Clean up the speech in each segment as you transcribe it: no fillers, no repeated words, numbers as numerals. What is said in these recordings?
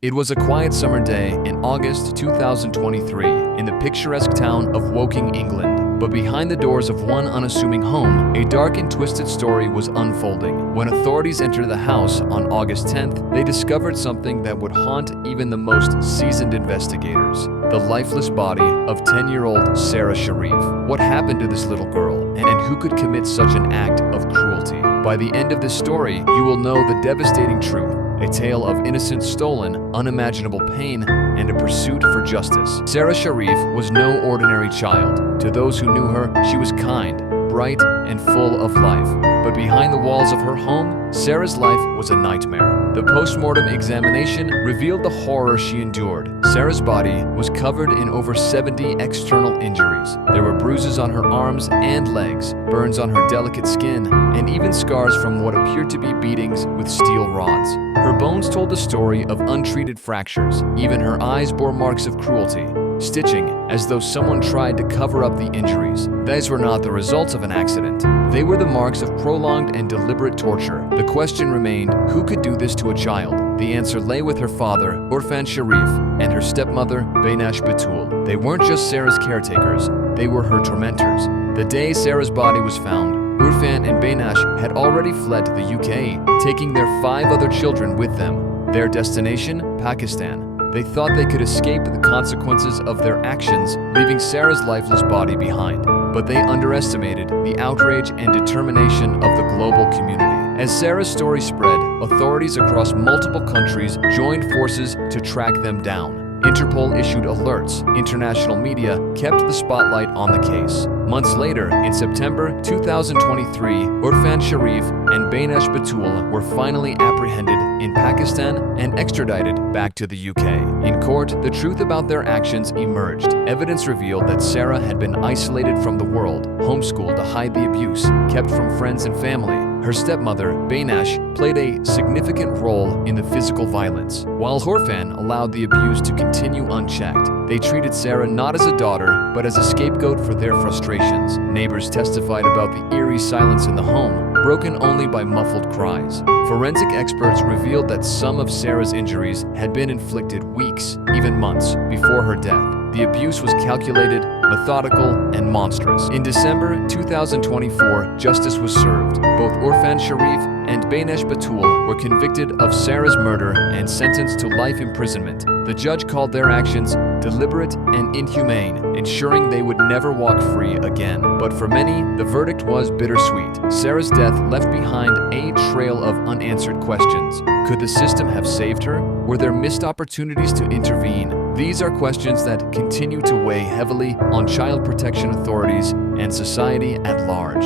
It was a quiet summer day in August 2023 in the picturesque town of Woking, England. But behind the doors of one unassuming home, a dark and twisted story was unfolding. When authorities entered the house on August 10th, they discovered something that would haunt even the most seasoned investigators: the lifeless body of 10-year-old Sarah Sharif. What happened to this little girl, and who could commit such an act of cruelty? By the end of this story, you will know the devastating truth. A tale of innocence stolen, unimaginable pain, and a pursuit for justice. Sarah Sharif was no ordinary child. To those who knew her, she was kind, bright, and full of life. But behind the walls of her home, Sarah's life was a nightmare. The post-mortem examination revealed the horror she endured. Sarah's body was covered in over 70 external injuries. There were bruises on her arms and legs, burns on her delicate skin, and even scars from what appeared to be beatings with steel rods. Her bones told the story of untreated fractures. Even her eyes bore marks of cruelty, stitching as though someone tried to cover up the injuries. These were not the results of an accident. They were the marks of prolonged and deliberate torture. The question remained, who could do this to a child? The answer lay with her father, Urfan Sharif, and her stepmother, Beinash Batul. They weren't just Sarah's caretakers, they were her tormentors. The day Sarah's body was found, Urfan and Beinash had already fled to the UK, taking their 5 other children with them. Their destination, Pakistan. They thought they could escape the consequences of their actions, leaving Sarah's lifeless body behind. But they underestimated the outrage and determination of the global community. As Sarah's story spread, authorities across multiple countries joined forces to track them down. Interpol issued alerts. International media kept the spotlight on the case. Months later, in September 2023, Urfan Sharif and Beinash Batul were finally apprehended in Pakistan and extradited back to the UK. In court, the truth about their actions emerged. Evidence revealed that Sarah had been isolated from the world, homeschooled to hide the abuse, kept from friends and family. Her stepmother, Beinash, played a significant role in the physical violence. While Urfan allowed the abuse to continue unchecked, they treated Sarah not as a daughter, but as a scapegoat for their frustrations. Neighbors testified about the eerie silence in the home, broken only by muffled cries. Forensic experts revealed that some of Sarah's injuries had been inflicted weeks, even months, before her death. The abuse was calculated, methodical, and monstrous. In December 2024, justice was served. Both Urfan Sharif and Beinash Batul were convicted of Sarah's murder and sentenced to life imprisonment. The judge called their actions deliberate and inhumane, ensuring they would never walk free again. But for many, the verdict was bittersweet. Sarah's death left behind a trail of unanswered questions. Could the system have saved her? Were there missed opportunities to intervene? These are questions that continue to weigh heavily on child protection authorities and society at large.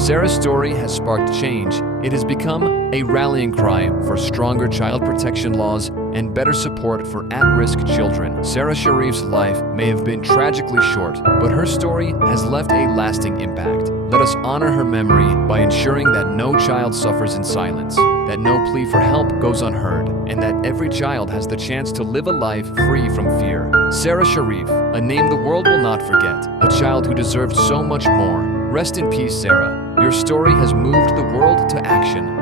Sarah's story has sparked change. It has become a rallying cry for stronger child protection laws and better support for at-risk children. Sarah Sharif's life may have been tragically short, but her story has left a lasting impact. Let us honor her memory by ensuring that no child suffers in silence, that no plea for help goes unheard, and that every child has the chance to live a life free from fear. Sarah Sharif, a name the world will not forget, a child who deserved so much more. Rest in peace, Sarah. Your story has moved the world to action.